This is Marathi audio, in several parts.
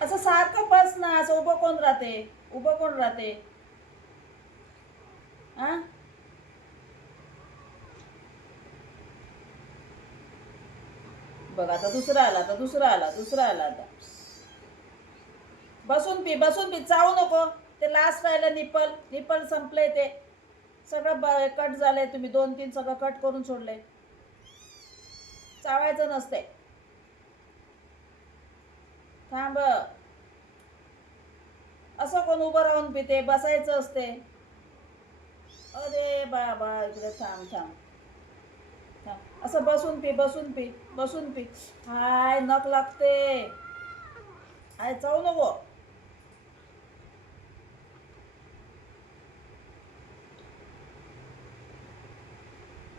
असं सारखं बस ना, असं उभं कोण राहते, उभं कोण राहते हा? बघ आता दुसरा आला, आता दुसरा आला, दुसरा आला. आता बसून पी, बसून पी, चावू नको. ते लास्ट राहिलं निपल, निपल संपले ते सगळं कट झालंय. तुम्ही 2-3 सगळं कट करून सोडले. चावायचं नसते. थांब. असं कोण उभं राहून पिते, बसायचं असते. अरे बाबा, इकडे थांब थांब थांब. असं बसून पी, बसून पी, बसून पी. हाय नख लागते. हाय चावू नको.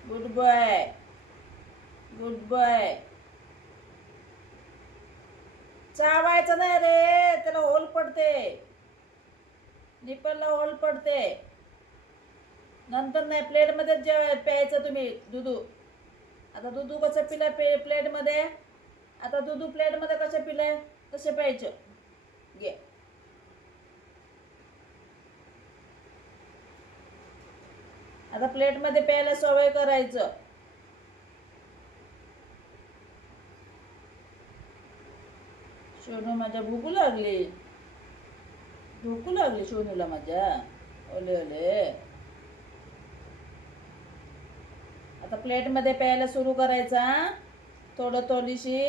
Good bye, good bye. चावायचं नाही रे, त्याला होल पडते, निपलला होल पडते. नंतर नाही, प्लेटमध्ये प्यायचं तुम्ही दुधू. आता दुधू कसं पिलं प्लेटमध्ये, आता दुधू प्लेटमध्ये कसं पिलंय तसे प्यायचं. घे. आता प्लेटमध्ये प्यायला सवय करायचं. सोनू माझ्या भूकू लागली, भूकू लागली सोनूला माझ्या. ओले ओले. आता प्लेटमध्ये प्यायला सुरू करायचा, थोडं थोडीशी.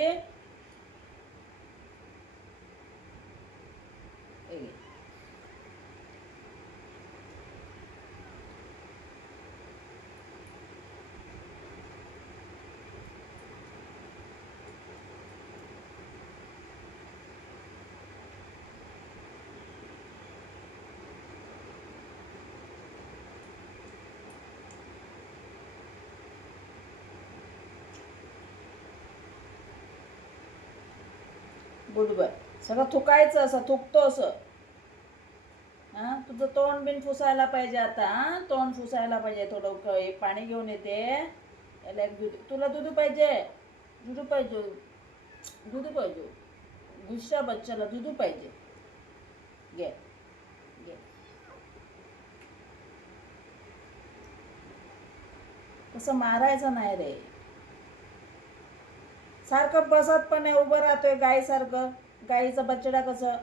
Good bye. सगळं थुकायचं, असं थुकतो असं. हा, तुझं तोंड बिन फुसायला पाहिजे आता. तोंड फुसायला पाहिजे. थोडं एक पाणी घेऊन येते. याला एक दूध. तुला दूध पाहिजे, दूध पाहिजे, दूध पाहिजे. गुस्सा बच्चाला दूध पाहिजे. घे, घे. तसं मारायचं नाही रे. सारखं बसत पण नाही, उभं राहतोय गाईसारखं. गाईचं बच्चडा कसं